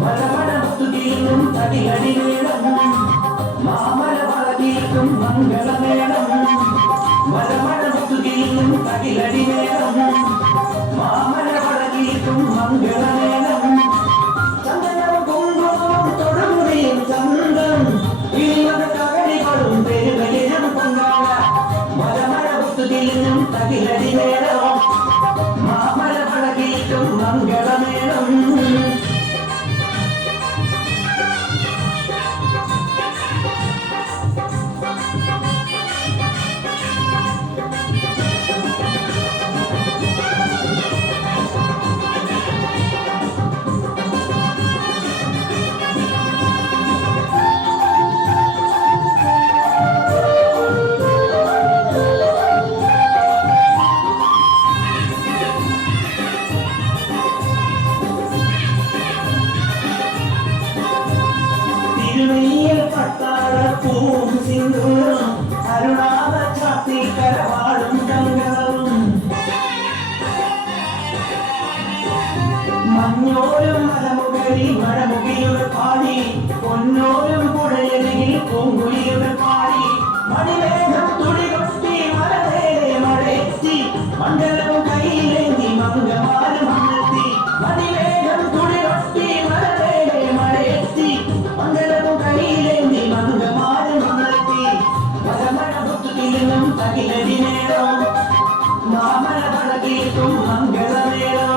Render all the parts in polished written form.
മലമടത്തുകീഴും തടിയടിമേളം മാമല വളകീർക്കും മംഗളമേളം മലമടത്തുകീഴും തടിയടിമേളം മാമല വളകീർക്കും മംഗളമേളം ചന്ദനവും കുങ്കുമവും തൊടുമുടിയും ചന്തം ഇനിവക കകളികളും പെരുകയിലും പൊങ്കാല മലമടത്തുകീഴും തടിയടിമേളം മാമല വളകീർക്കും മംഗളമേളം തിരുവയ്യൽ പട്ടാളപ്പൂവും സിന്ദൂരം അരുണാത ചാത്തി കരവാളും കങ്കണവും മഞ്ഞോലും മലമുകളിൽ മഴമുകിലുകൾ പാടി പൊന്നോലും പുഴയരികിൽ പൂങ്കുലിയുകൾ പാടി മണിമേഘം തുടികൊട്ടി മലവേലെ മഴയെത്തി മണ്ഡലവും കയ്യിലേന്തി മംഗമാരും അമർത്തി മണിമേഘം തുടികൊട്ടി മലവേലെ മഴയെത്തി മണ്ഡലവും കയ്യിലേന്തി മംഗമാരും അമർത്തി മലമഴപുത്തുകിലും തകിലടിനേരം മാമല പടകീർക്കും മംഗളമേളം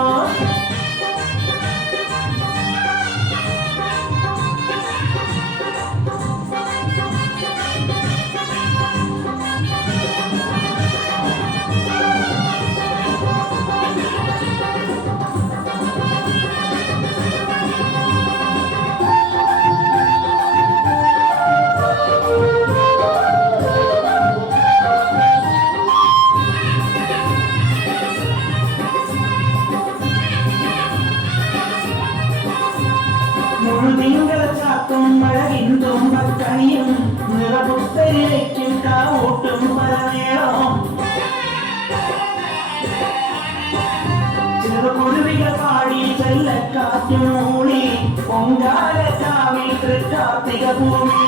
മുഴുതിങ്കള ചാത്തും മഴകിൻ തുമ്പക്കണിയും നിറപുത്തരിലേക്കും കാവൂട്ടും പരമേളം ചെറുകുരുവികൾ പാടി ചെല്ലക്കാറ്റും മൂളി പൊങ്കാല കാവിൽ തൃക്കാർത്തിക ഭൂമി